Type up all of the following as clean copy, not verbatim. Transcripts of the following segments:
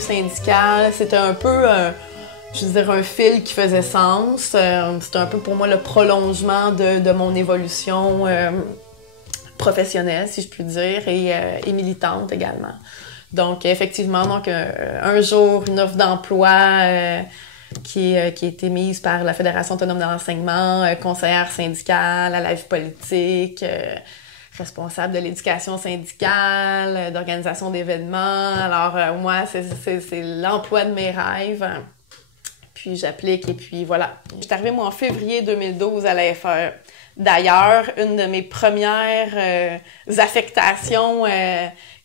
syndical. C'était un peu, je veux dire, un fil qui faisait sens. C'était un peu pour moi le prolongement de mon évolution professionnelle, si je puis dire, et militante également. Donc, effectivement, un jour, une offre d'emploi qui a été mise par la Fédération autonome de l'enseignement, conseillère syndicale à la vie politique, responsable de l'éducation syndicale, d'organisation d'événements. Alors, moi, c'est l'emploi de mes rêves. Puis, j'applique et puis voilà. Je suis arrivée, moi, en février 2012 à la FAE. D'ailleurs, une de mes premières affectations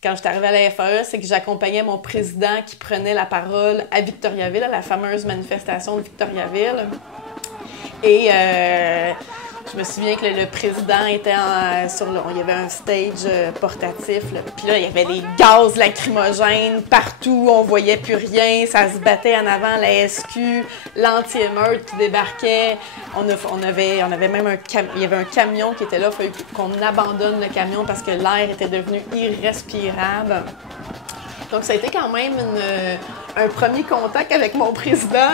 quand je suis arrivée à la FAE, c'est que j'accompagnais mon président qui prenait la parole à Victoriaville, à la fameuse manifestation de Victoriaville. Et je me souviens que le président était il y avait un stage portatif, là. Puis là, il y avait des gaz lacrymogènes partout, on voyait plus rien, ça se battait en avant, la SQ, l'anti-émeute qui débarquait. Il y avait un camion qui était là, il fallait qu'on abandonne le camion parce que l'air était devenu irrespirable. Donc, ça a été quand même un premier contact avec mon président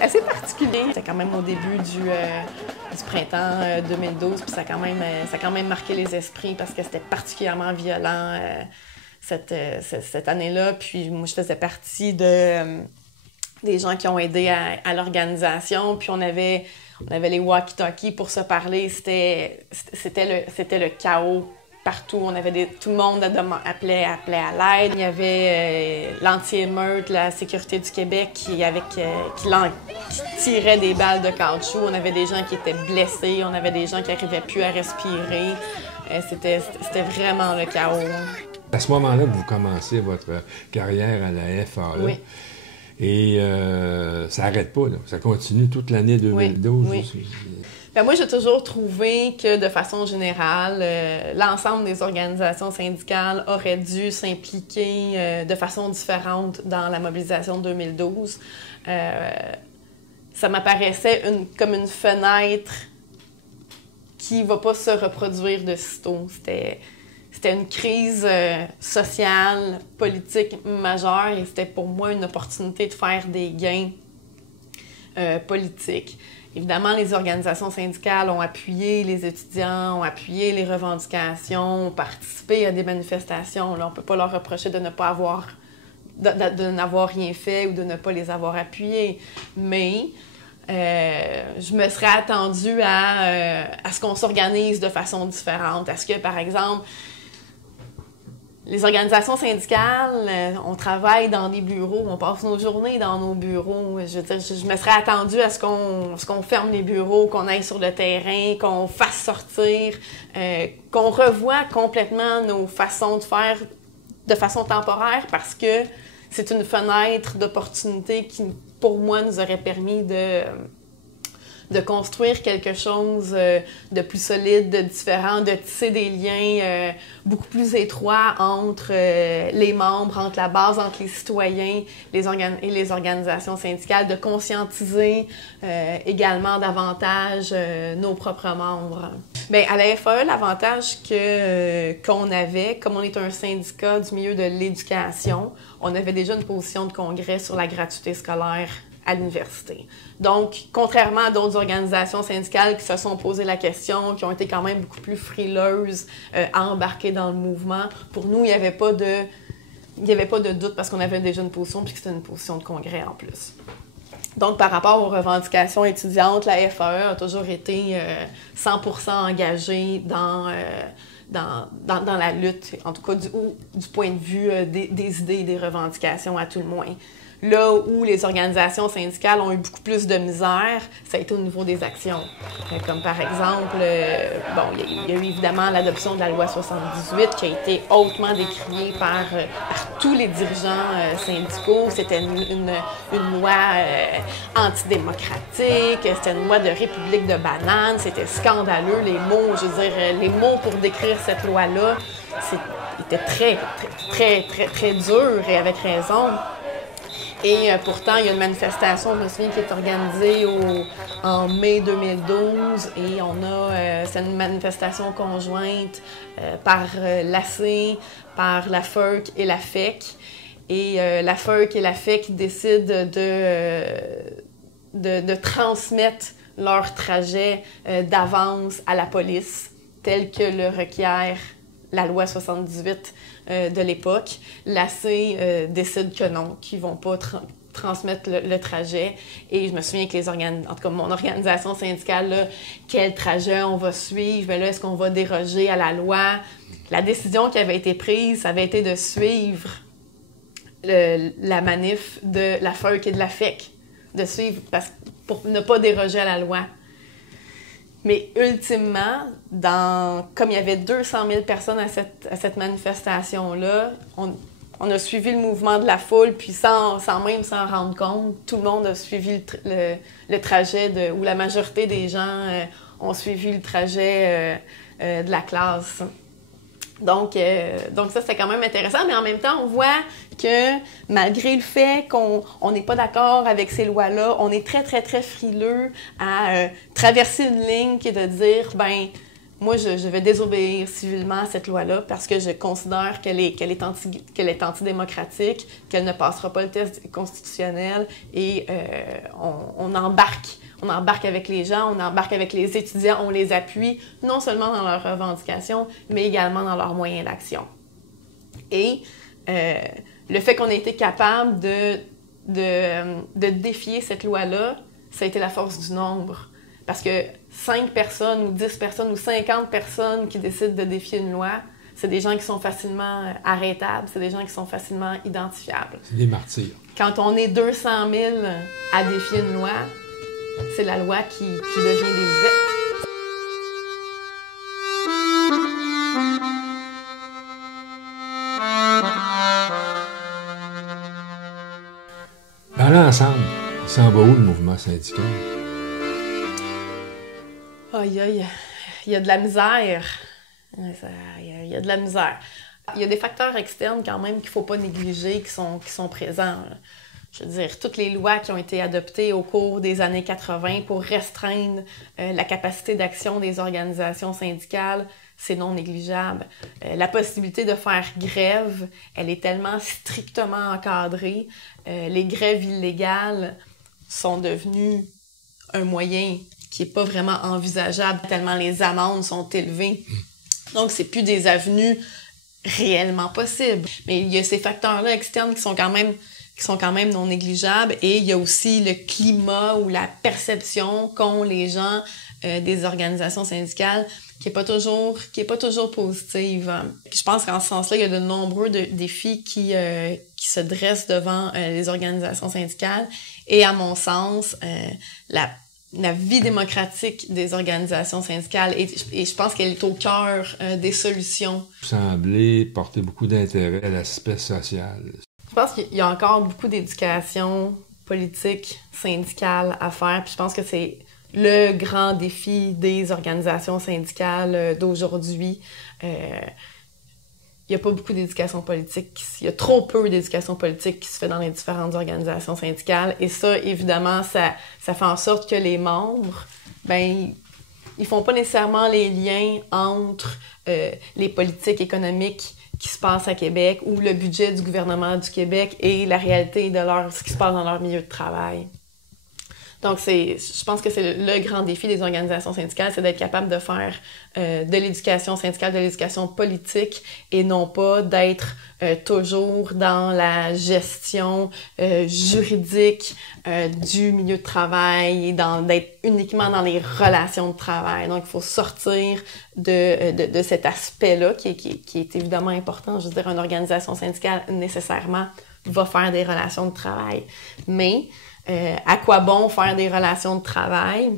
assez particulier. C'était quand même au début du printemps 2012, puis ça a quand même marqué les esprits parce que c'était particulièrement violent cette année-là. Puis moi, je faisais partie des gens qui ont aidé à l'organisation. Puis on avait les walkie-talkies pour se parler. C'était le chaos partout. Tout le monde appelait à l'aide. Il y avait l'anti-émeute, la Sécurité du Québec qui tirait des balles de caoutchouc. On avait des gens qui étaient blessés. On avait des gens qui n'arrivaient plus à respirer. C'était vraiment le chaos. À ce moment-là, vous commencez votre carrière à la FAE. Oui. Et ça n'arrête pas, là. Ça continue toute l'année 2012. Oui. Ben moi, j'ai toujours trouvé que, de façon générale, l'ensemble des organisations syndicales auraient dû s'impliquer de façon différente dans la mobilisation de 2012. Ça m'apparaissait comme une fenêtre qui ne va pas se reproduire de sitôt. C'était une crise sociale, politique majeure et c'était pour moi une opportunité de faire des gains politiques. Évidemment, les organisations syndicales ont appuyé les étudiants, ont appuyé les revendications, ont participé à des manifestations. Là, on ne peut pas leur reprocher de n'avoir rien fait ou de ne pas les avoir appuyés. Mais je me serais attendue à ce qu'on s'organise de façon différente. À ce que, par exemple, les organisations syndicales, on travaille dans des bureaux, on passe nos journées dans nos bureaux. Je veux dire, je me serais attendue à ce qu'on ferme les bureaux, qu'on aille sur le terrain, qu'on fasse sortir, qu'on revoie complètement nos façons de faire de façon temporaire parce que c'est une fenêtre d'opportunité qui, pour moi, nous aurait permis de construire quelque chose de plus solide, de différent, de tisser des liens beaucoup plus étroits entre les membres, entre la base, entre les citoyens et les organisations syndicales, de conscientiser également davantage nos propres membres. Bien, à la FAE, l'avantage qu'on avait, comme on est un syndicat du milieu de l'éducation, on avait déjà une position de congrès sur la gratuité scolaire à l'université. Donc, contrairement à d'autres organisations syndicales qui se sont posé la question, qui ont été quand même beaucoup plus frileuses à embarquer dans le mouvement, pour nous, il n'y avait pas de doute parce qu'on avait déjà une position puis que c'était une position de congrès en plus. Donc, par rapport aux revendications étudiantes, la FAE a toujours été 100% engagée dans la lutte, en tout cas du point de vue des idées et des revendications à tout le moins. Là où les organisations syndicales ont eu beaucoup plus de misère, ça a été au niveau des actions. Comme par exemple, il y a eu évidemment l'adoption de la loi 78 qui a été hautement décriée par tous les dirigeants syndicaux. C'était une loi antidémocratique, c'était une loi de république de bananes, c'était scandaleux. Les mots, je veux dire, les mots pour décrire cette loi-là, c'était très, très, très, très dur et avec raison. Et pourtant, il y a une manifestation, je me souviens, qui est organisée en mai 2012 et c'est une manifestation conjointe par l'AC, par la FERC et la FEC. et la FEUC et la FEC décident de transmettre leur trajet d'avance à la police, tel que le requiert la loi 78 de l'époque. La C décide que non, qu'ils ne vont pas transmettre le trajet. Et je me souviens que en tout cas, mon organisation syndicale, là, quel trajet on va suivre? Là, est-ce qu'on va déroger à la loi? La décision qui avait été prise, ça avait été de suivre la manif de la FEUC et de la FEC. De suivre pour ne pas déroger à la loi. Mais ultimement, comme il y avait 200 000 personnes à cette manifestation-là, on a suivi le mouvement de la foule, puis sans même s'en rendre compte, tout le monde a suivi le trajet, ou la majorité des gens ont suivi le trajet de la classe. Donc ça, c'est quand même intéressant, mais en même temps, on voit que malgré le fait qu'on n'est pas d'accord avec ces lois-là, on est très, très, très frileux à traverser une ligne qui est de dire, moi, je vais désobéir civilement à cette loi-là parce que je considère qu'elle est antidémocratique, qu'elle ne passera pas le test constitutionnel et on embarque avec les gens, on embarque avec les étudiants, on les appuie non seulement dans leurs revendications, mais également dans leurs moyens d'action. Et le fait qu'on ait été capable de défier cette loi-là, ça a été la force du nombre. Parce que 5 personnes ou 10 personnes ou 50 personnes qui décident de défier une loi, c'est des gens qui sont facilement arrêtables, c'est des gens qui sont facilement identifiables. C'est des martyrs. Quand on est 200 000 à défier une loi, c'est la loi qui devient des vettes. Dans l'ensemble, il s'en va où le mouvement syndical? Aïe, aïe, il y a de la misère. Il y a de la misère. Il y a des facteurs externes quand même qu'il ne faut pas négliger, qui sont présents. Je veux dire, toutes les lois qui ont été adoptées au cours des années 80 pour restreindre la capacité d'action des organisations syndicales, c'est non négligeable. La possibilité de faire grève, elle est tellement strictement encadrée. Les grèves illégales sont devenues un moyen qui n'est pas vraiment envisageable tellement les amendes sont élevées. Donc, c'est plus des avenues réellement possibles. Mais il y a ces facteurs-là externes qui sont quand même non négligeables. Et il y a aussi le climat ou la perception qu'ont les gens des organisations syndicales qui est pas toujours positive. Je pense qu'en ce sens-là, il y a de nombreux défis qui se dressent devant les organisations syndicales. Et à mon sens, la vie démocratique des organisations syndicales, et je pense qu'elle est au cœur des solutions. Vous semblez porter beaucoup d'intérêt à l'aspect social. Je pense qu'il y a encore beaucoup d'éducation politique, syndicale à faire, puis je pense que c'est le grand défi des organisations syndicales d'aujourd'hui. Il n'y a pas beaucoup d'éducation politique. Il y a trop peu d'éducation politique qui se fait dans les différentes organisations syndicales. Et ça, évidemment, ça fait en sorte que les membres, ils font pas nécessairement les liens entre les politiques économiques qui se passent à Québec ou le budget du gouvernement du Québec et la réalité de ce qui se passe dans leur milieu de travail. Donc, je pense que c'est le grand défi des organisations syndicales, c'est d'être capable de faire de l'éducation syndicale, de l'éducation politique et non pas d'être toujours dans la gestion juridique du milieu de travail et d'être uniquement dans les relations de travail. Donc, il faut sortir de cet aspect-là qui est évidemment important. Je veux dire, une organisation syndicale, nécessairement, va faire des relations de travail. Mais à quoi bon faire des relations de travail?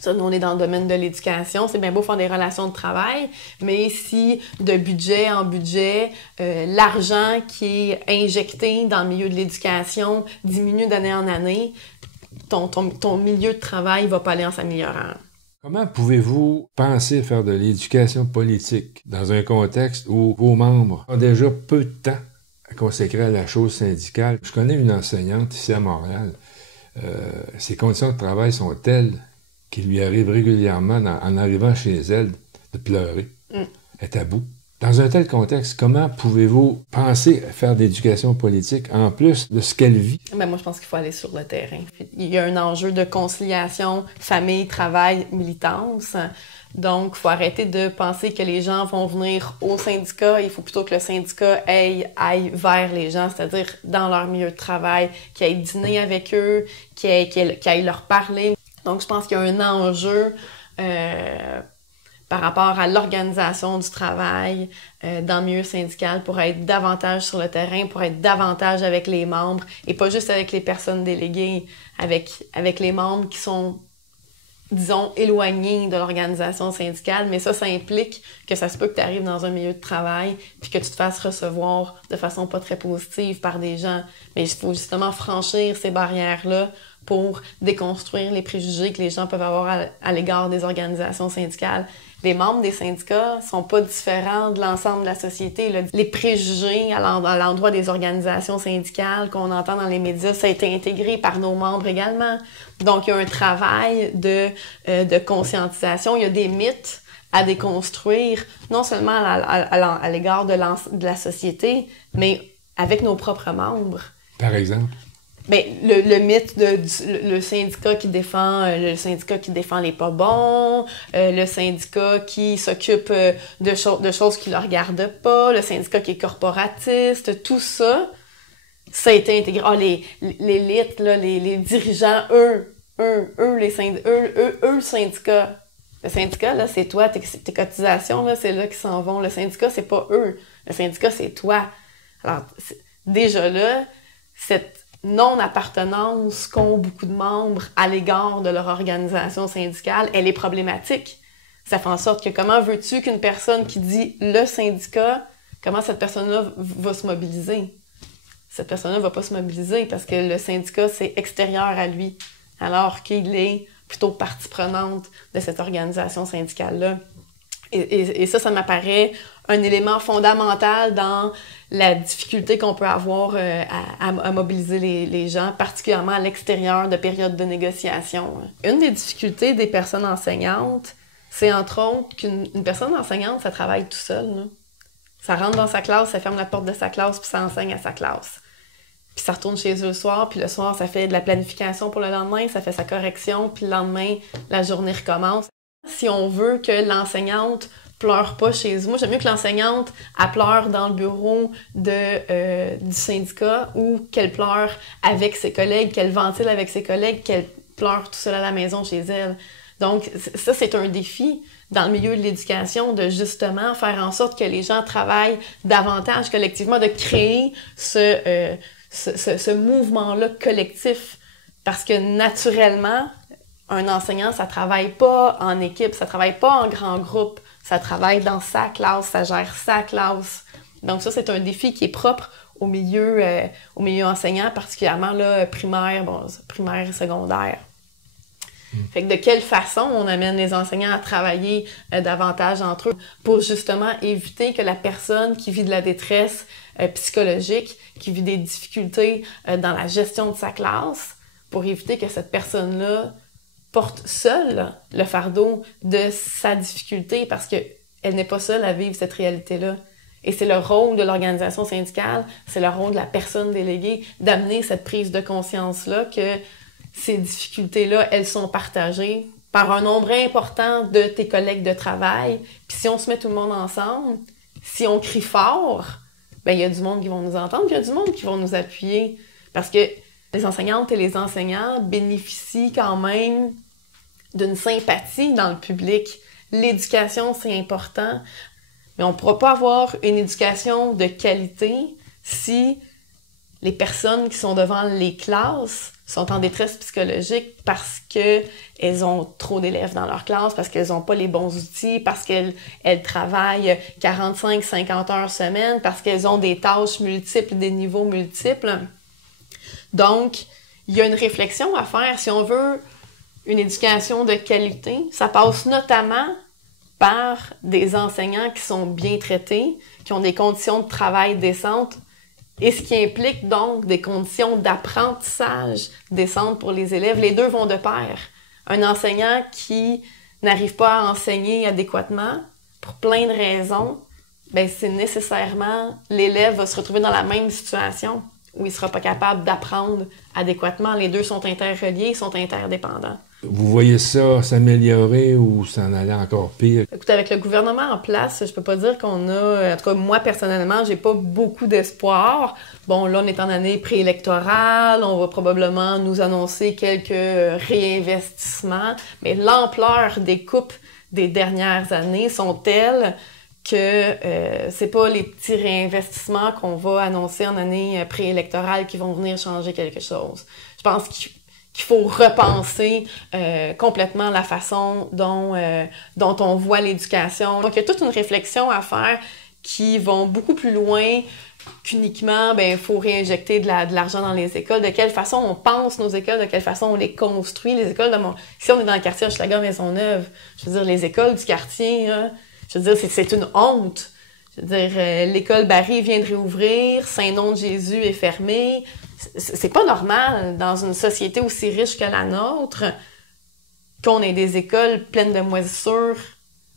Ça, nous, on est dans le domaine de l'éducation. C'est bien beau faire des relations de travail, mais si de budget en budget, l'argent qui est injecté dans le milieu de l'éducation diminue d'année en année, ton milieu de travail ne va pas aller en s'améliorant. Comment pouvez-vous penser faire de l'éducation politique dans un contexte où vos membres ont déjà peu de temps à consacrer à la chose syndicale? Je connais une enseignante ici à Montréal. Ses conditions de travail sont telles qu'il lui arrive régulièrement, en arrivant chez elle, de pleurer. Elle est à bout. Dans un tel contexte, comment pouvez-vous penser à faire d'éducation politique en plus de ce qu'elle vit? Ben moi, je pense qu'il faut aller sur le terrain. Il y a un enjeu de conciliation, famille, travail, militance. Donc, il faut arrêter de penser que les gens vont venir au syndicat. Il faut plutôt que le syndicat aille vers les gens, c'est-à-dire dans leur milieu de travail, qu'ils aillent dîner avec eux, qu'ils aillent leur parler. Donc, je pense qu'il y a un enjeu par rapport à l'organisation du travail dans le milieu syndical pour être davantage sur le terrain, pour être davantage avec les membres et pas juste avec les personnes déléguées, avec les membres qui sont, disons, éloignés de l'organisation syndicale. Mais ça implique que ça se peut que tu arrives dans un milieu de travail puis que tu te fasses recevoir de façon pas très positive par des gens. Mais il faut justement franchir ces barrières-là pour déconstruire les préjugés que les gens peuvent avoir à l'égard des organisations syndicales. Les membres des syndicats sont pas différents de l'ensemble de la société. Là. Les préjugés à l'endroit des organisations syndicales qu'on entend dans les médias, ça a été intégré par nos membres également. Donc, il y a un travail de conscientisation. Il y a des mythes à déconstruire, non seulement à l'égard de la société, mais avec nos propres membres. Par exemple? Ben, le mythe le syndicat qui défend les pas bons, le syndicat qui s'occupe de choses qui le regardent pas, le syndicat qui est corporatiste, tout ça, ça a été intégré. Ah, l'élite, là, les dirigeants, le syndicat. Le syndicat, là, c'est toi, tes cotisations, là, c'est là qu'ils s'en vont. Le syndicat, c'est pas eux. Le syndicat, c'est toi. Alors, déjà là, cette non-appartenance qu'ont beaucoup de membres à l'égard de leur organisation syndicale, elle est problématique. Ça fait en sorte que comment veux-tu qu'une personne qui dit « le syndicat », comment cette personne-là va se mobiliser? Cette personne-là va pas se mobiliser parce que le syndicat, c'est extérieur à lui, alors qu'il est plutôt partie prenante de cette organisation syndicale-là. Et ça m'apparaît un élément fondamental dans la difficulté qu'on peut avoir à mobiliser les gens, particulièrement à l'extérieur de périodes de négociation. Une des difficultés des personnes enseignantes, c'est entre autres qu'une personne enseignante, ça travaille tout seul. Là. Ça rentre dans sa classe, ça ferme la porte de sa classe, puis ça enseigne à sa classe. Puis ça retourne chez eux le soir, puis le soir, ça fait de la planification pour le lendemain, ça fait sa correction, puis le lendemain, la journée recommence. Si on veut que l'enseignante pleure pas chez eux, moi j'aime mieux que l'enseignante elle pleure dans le bureau du syndicat ou qu'elle pleure avec ses collègues, qu'elle ventile avec ses collègues, qu'elle pleure tout seul à la maison chez elle. Donc ça, c'est un défi dans le milieu de l'éducation de justement faire en sorte que les gens travaillent davantage collectivement, de créer ce mouvement-là collectif. Parce que naturellement, un enseignant, ça travaille pas en équipe, ça travaille pas en grand groupe, ça travaille dans sa classe, ça gère sa classe. Donc ça, c'est un défi qui est propre au milieu enseignant, particulièrement là, primaire et secondaire. Fait que de quelle façon on amène les enseignants à travailler davantage entre eux pour justement éviter que la personne qui vit de la détresse psychologique, qui vit des difficultés dans la gestion de sa classe, pour éviter que cette personne-là porte seule le fardeau de sa difficulté parce qu'elle n'est pas seule à vivre cette réalité-là. Et c'est le rôle de l'organisation syndicale, c'est le rôle de la personne déléguée d'amener cette prise de conscience-là que ces difficultés-là, elles sont partagées par un nombre important de tes collègues de travail. Puis si on se met tout le monde ensemble, si on crie fort, ben il y a du monde qui vont nous entendre, puis il y a du monde qui vont nous appuyer. Parce que les enseignantes et les enseignants bénéficient quand même d'une sympathie dans le public. L'éducation, c'est important, mais on ne pourra pas avoir une éducation de qualité si les personnes qui sont devant les classes sont en détresse psychologique parce qu'elles ont trop d'élèves dans leur classe, parce qu'elles n'ont pas les bons outils, parce qu'elles travaillent 45-50 heures semaine, parce qu'elles ont des tâches multiples, des niveaux multiples. Donc, il y a une réflexion à faire. Si on veut une éducation de qualité, ça passe notamment par des enseignants qui sont bien traités, qui ont des conditions de travail décentes, et ce qui implique donc des conditions d'apprentissage décentes pour les élèves. Les deux vont de pair. Un enseignant qui n'arrive pas à enseigner adéquatement, pour plein de raisons, ben c'est nécessairement l'élève va se retrouver dans la même situation où il sera pas capable d'apprendre adéquatement. Les deux sont interreliés, sont interdépendants. Vous voyez ça s'améliorer ou s'en aller encore pire? Écoute, avec le gouvernement en place, je peux pas dire qu'on a... En tout cas, moi, personnellement, j'ai pas beaucoup d'espoir. Bon, là, on est en année préélectorale, on va probablement nous annoncer quelques réinvestissements, mais l'ampleur des coupes des dernières années sont telles que c'est pas les petits réinvestissements qu'on va annoncer en année préélectorale qui vont venir changer quelque chose. Je pense qu'il faut repenser complètement la façon dont on voit l'éducation. Donc, il y a toute une réflexion à faire qui vont beaucoup plus loin qu'uniquement, il faut réinjecter de l'argent dans les écoles. De quelle façon on pense nos écoles, de quelle façon on les construit. Les écoles Ici, on est dans le quartier Hochelaga-Maisonneuve. Je veux dire, les écoles du quartier, hein, je veux dire, c'est une honte. Je veux dire, l'école Barry vient de réouvrir, Saint-Nom-de-Jésus est fermé. C'est pas normal, dans une société aussi riche que la nôtre, qu'on ait des écoles pleines de moisissures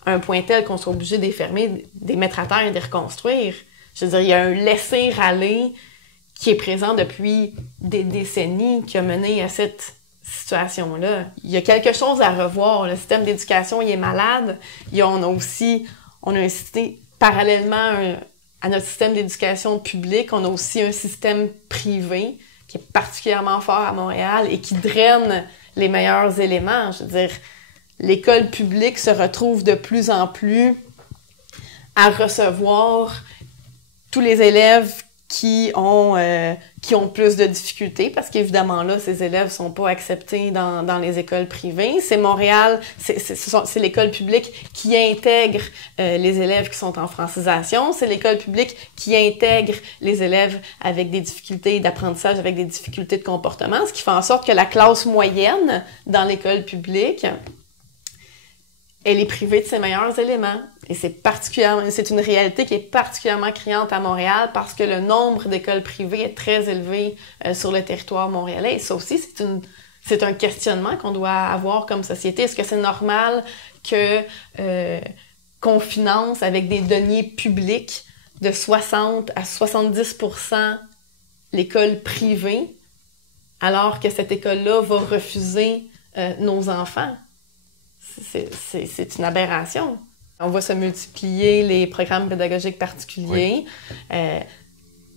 à un point tel qu'on soit obligé de les fermer, de les mettre à terre et de les reconstruire. Je veux dire, il y a un laisser-aller qui est présent depuis des décennies qui a mené à cette situation-là. Il y a quelque chose à revoir. Le système d'éducation, il est malade. On a un système, parallèlement à notre système d'éducation publique, on a aussi un système privé qui est particulièrement fort à Montréal et qui draine les meilleurs éléments. Je veux dire, l'école publique se retrouve de plus en plus à recevoir tous les élèves qui ont plus de difficultés, parce qu'évidemment, là, ces élèves sont pas acceptés dans les écoles privées. C'est Montréal, c'est l'école publique qui intègre les élèves qui sont en francisation. C'est l'école publique qui intègre les élèves avec des difficultés d'apprentissage, avec des difficultés de comportement, ce qui fait en sorte que la classe moyenne dans l'école publique, elle est privée de ses meilleurs éléments. Et c'est une réalité qui est particulièrement criante à Montréal parce que le nombre d'écoles privées est très élevé sur le territoire montréalais. Et ça aussi, c'est un questionnement qu'on doit avoir comme société. Est-ce que c'est normal qu'on finance avec des deniers publics de 60 à 70% l'école privée, alors que cette école-là va refuser nos enfants? C'est une aberration. On va se multiplier les programmes pédagogiques particuliers. Oui.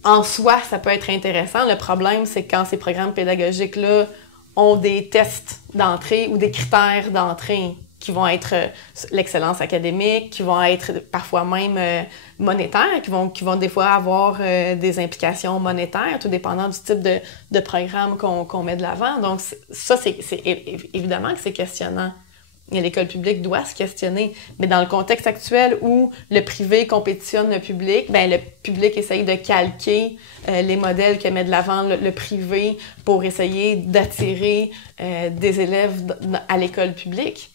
En soi, ça peut être intéressant. Le problème, c'est quand ces programmes pédagogiques-là ont des tests d'entrée ou des critères d'entrée qui vont être l'excellence académique, qui vont être parfois même monétaires, qui vont des fois avoir des implications monétaires, tout dépendant du type de programme qu'on met de l'avant. Donc ça, c'est évidemment que c'est questionnant. Et l'école publique doit se questionner. Mais dans le contexte actuel où le privé compétitionne le public, le public essaye de calquer les modèles que met de l'avant le privé pour essayer d'attirer des élèves à l'école publique.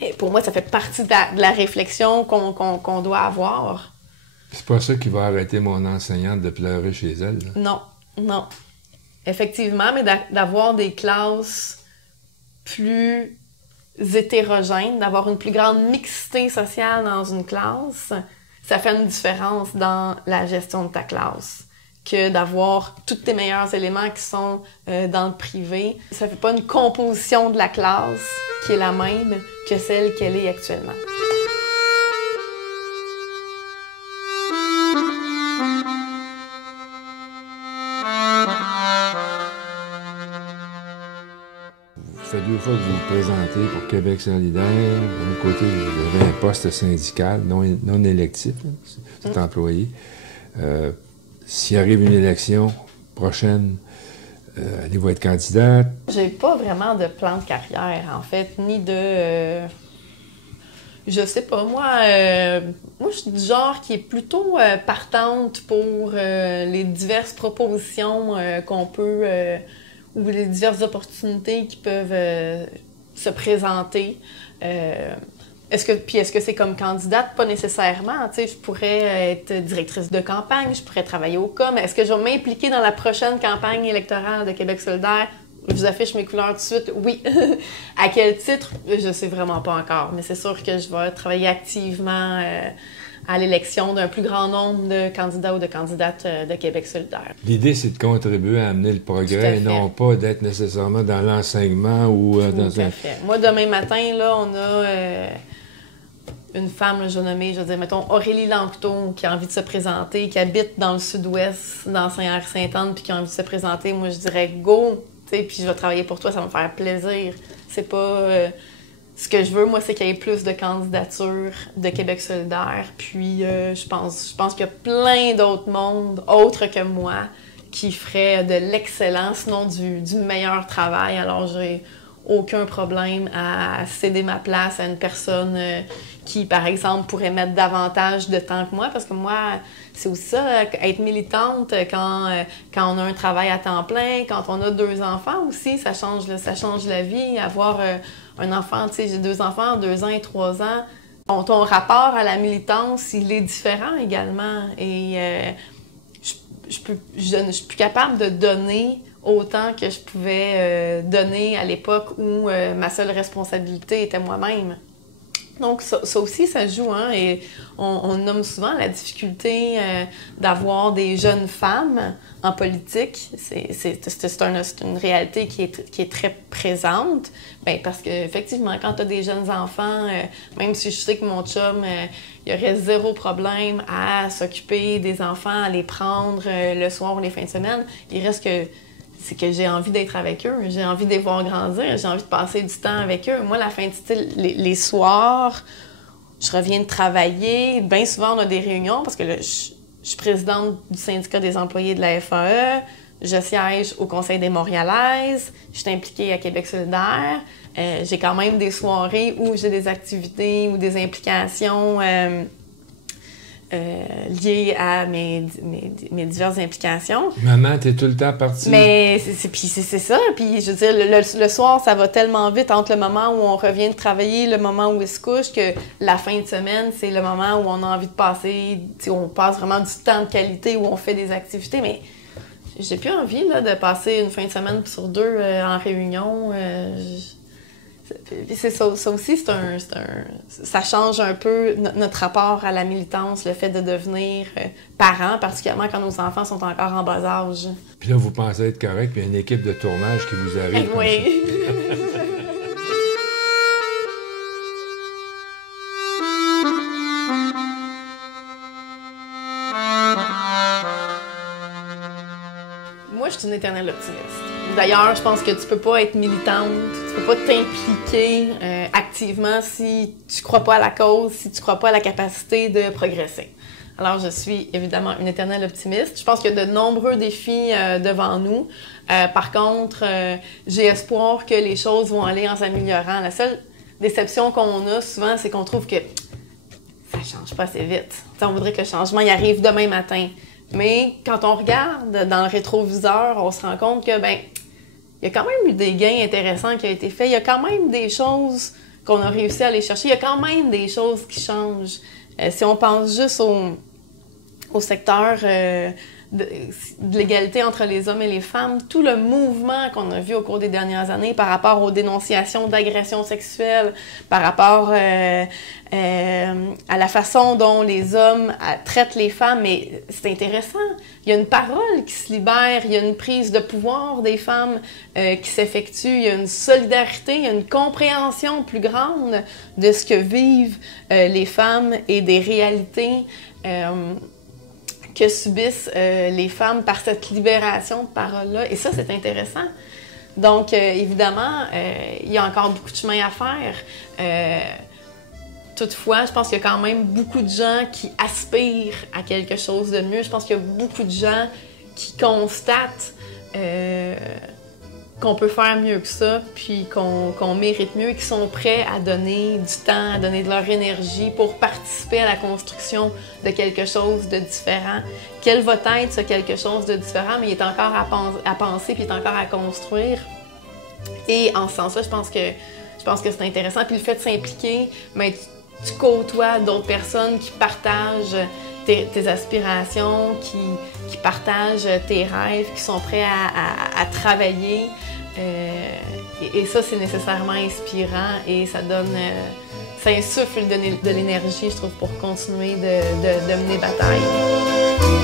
Et pour moi, ça fait partie de la réflexion qu'on doit avoir. C'est pas ça qui va arrêter mon enseignante de pleurer chez elle. Là. Non. Effectivement, mais d'avoir des classes plus hétérogènes, d'avoir une plus grande mixité sociale dans une classe, ça fait une différence dans la gestion de ta classe que d'avoir tous tes meilleurs éléments qui sont dans le privé. Ça fait pas une composition de la classe qui est la même que celle qu'elle est actuellement. Ça fait 2 fois que vous vous présentez pour Québec solidaire. De l'autre côté, vous avez un poste syndical non électif, vous êtes employé. S'il arrive une élection prochaine, allez-vous être candidate? J'ai pas vraiment de plan de carrière, en fait, ni de... je sais pas, moi, je suis du genre qui est plutôt partante pour les diverses propositions qu'on peut... ou les diverses opportunités qui peuvent se présenter. Est-ce que c'est comme candidate? Pas nécessairement. Tu sais, je pourrais être directrice de campagne, je pourrais travailler au COM. Est-ce que je vais m'impliquer dans la prochaine campagne électorale de Québec solidaire? Je vous affiche mes couleurs tout de suite. Oui. À quel titre? Je sais vraiment pas encore. Mais c'est sûr que je vais travailler activement à l'élection d'un plus grand nombre de candidats ou de candidates de Québec solidaire. L'idée, c'est de contribuer à amener le progrès et non pas d'être nécessairement dans l'enseignement ou dans un... Fait. Moi, demain matin, là, on a une femme, là, je vais nommer, je veux dire, mettons, Aurélie Lanctot, qui a envie de se présenter, qui habite dans le sud-ouest, dans Saint-Henri-Sainte-Anne, puis qui a envie de se présenter. Moi, je dirais go, tu sais, puis je vais travailler pour toi, ça va me faire plaisir. C'est pas... ce que je veux, moi, c'est qu'il y ait plus de candidatures de Québec solidaire. Puis, je pense qu'il y a plein d'autres mondes, autres que moi, qui feraient de l'excellent, sinon du meilleur travail. Alors, j'ai aucun problème à céder ma place à une personne qui, par exemple, pourrait mettre davantage de temps que moi. Parce que moi, c'est aussi ça, être militante quand on a un travail à temps plein, quand on a 2 enfants aussi, ça change la vie. Avoir un enfant, tu sais, j'ai 2 enfants, 2 ans et 3 ans. Ton rapport à la militance, il est différent également. Et je suis plus capable de donner autant que je pouvais donner à l'époque où ma seule responsabilité était moi-même. Donc, ça aussi, ça joue, hein, et on nomme souvent la difficulté d'avoir des jeunes femmes en politique. C'est une réalité qui est très présente, bien, parce qu'effectivement, quand tu as des jeunes enfants, même si je sais que mon chum, il y aurait 0 problème à s'occuper des enfants, à les prendre le soir ou les fins de semaine, il reste que c'est que j'ai envie d'être avec eux, j'ai envie de les voir grandir, j'ai envie de passer du temps avec eux. Moi, la fin de style, les soirs, je reviens de travailler. Bien souvent, on a des réunions parce que là, je suis présidente du syndicat des employés de la FAE, je siège au Conseil des Montréalaises, je suis impliquée à Québec solidaire. J'ai quand même des soirées où j'ai des activités ou des implications liées à mes diverses implications. Maman, t'es tout le temps partie. Mais c'est ça. Puis je veux dire, le soir, ça va tellement vite entre le moment où on revient de travailler, le moment où il se couche, que la fin de semaine, c'est le moment où on a envie de passer, on passe vraiment du temps de qualité, où on fait des activités. Mais j'ai plus envie là, de passer une fin de semaine sur 2 en réunion. C'est ça aussi, ça change un peu notre rapport à la militance, le fait de devenir parent, particulièrement quand nos enfants sont encore en bas âge. Puis là, vous pensez être correct, puis il y a une équipe de tournage qui vous arrive. Oui. Moi, je suis une éternelle optimiste. D'ailleurs, je pense que tu peux pas être militante, tu peux pas t'impliquer activement si tu crois pas à la cause, si tu crois pas à la capacité de progresser. Alors, je suis évidemment une éternelle optimiste. Je pense qu'il y a de nombreux défis devant nous. Par contre, j'ai espoir que les choses vont aller en s'améliorant. La seule déception qu'on a souvent, c'est qu'on trouve que ça change pas assez vite. T'sais, on voudrait que le changement y arrive demain matin. Mais quand on regarde dans le rétroviseur, on se rend compte que, ben, il y a quand même eu des gains intéressants qui ont été faits. Il y a quand même des choses qu'on a réussi à aller chercher. Il y a quand même des choses qui changent. Si on pense juste au secteur de l'égalité entre les hommes et les femmes, tout le mouvement qu'on a vu au cours des dernières années par rapport aux dénonciations d'agressions sexuelles, par rapport à la façon dont les hommes traitent les femmes, mais c'est intéressant. Il y a une parole qui se libère, il y a une prise de pouvoir des femmes qui s'effectue, il y a une solidarité, il y a une compréhension plus grande de ce que vivent les femmes et des réalités que subissent les femmes par cette libération de parole-là. Et ça, c'est intéressant. Donc, évidemment, il y a encore beaucoup de chemin à faire. Toutefois, je pense qu'il y a quand même beaucoup de gens qui aspirent à quelque chose de mieux. Je pense qu'il y a beaucoup de gens qui constatent qu'on peut faire mieux que ça, puis qu'on mérite mieux et qui sont prêts à donner du temps, à donner de leur énergie pour participer à la construction de quelque chose de différent. Quel va être ce quelque chose de différent, mais il est encore à penser, puis il est encore à construire. Et en ce sens-là, je pense que c'est intéressant. Puis le fait de s'impliquer, ben, tu côtoies d'autres personnes qui partagent tes aspirations, qui partagent tes rêves, qui sont prêts à travailler. Et ça, c'est nécessairement inspirant et ça insuffle de l'énergie, je trouve, pour continuer de mener bataille.